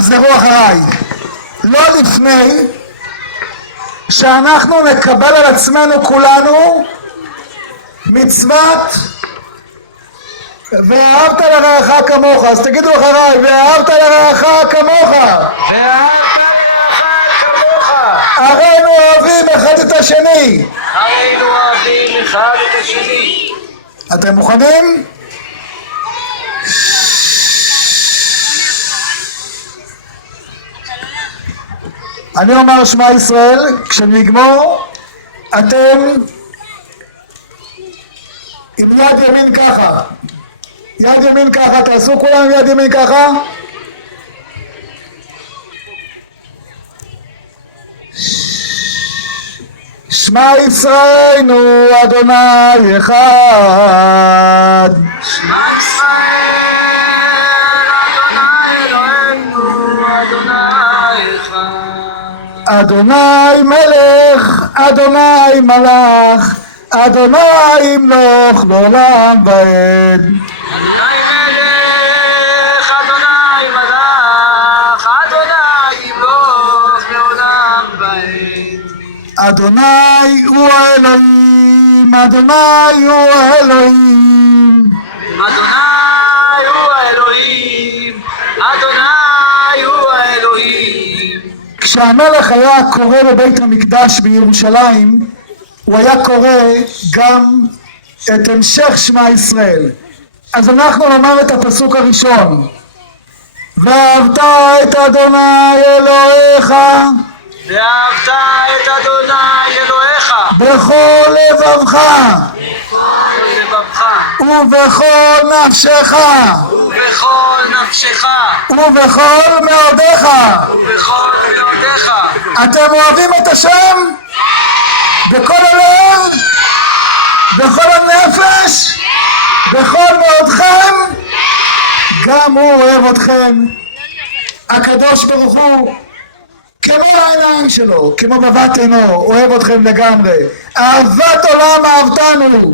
תחזרו אחריי. לא לפני שאנחנו נקבל על עצמנו כולנו מצוות ואהבת לרעך כמוך. אז תגידו אחריי, ואהבת לרעך כמוך. ואהבת לרעך כמוך. הרינו אוהבים אחד את השני. הרינו אוהבים אחד את השני. אתם מוכנים? אני אומר שמע ישראל, כשנגמור אתם עם יד ימין ככה, יד ימין ככה, תעשו כולם עם יד ימין ככה. שמע ישראלנו אדוני אחד. שמע ישראל אדוני אלוהינו אדוני אחד. אדוני מלך, אדוני מלך, אדוני ימלוך לעולם ועד. אדוני מלך, אדוני מלך, אדוני ימלוך לעולם ועד. אדוני הוא האלוהים, אדוני הוא האלוהים. אדוני הוא האלוהים, אדוני הוא האלוהים. כשהמלך היה קורא בבית המקדש בירושלים, הוא היה קורא גם את המשך שמע ישראל. אז אנחנו נאמר את הפסוק הראשון. ואהבת את אדוני אלוהיך ואהבת את אדוני אלוהיך בכל לבבך בכל לבבך ובכל נפשך ובכל נפשך ובכל מאודיך. ובכל מאודיך. אתם אוהבים את השם בכל הלב, בכל הנפש, בכל מאודכם. גם הוא אוהב אתכם. הקדוש ברוך הוא כמו העיניים שלו, כמו בבת עינו, אוהב אתכם לגמרי. אהבת עולם אהבתנו.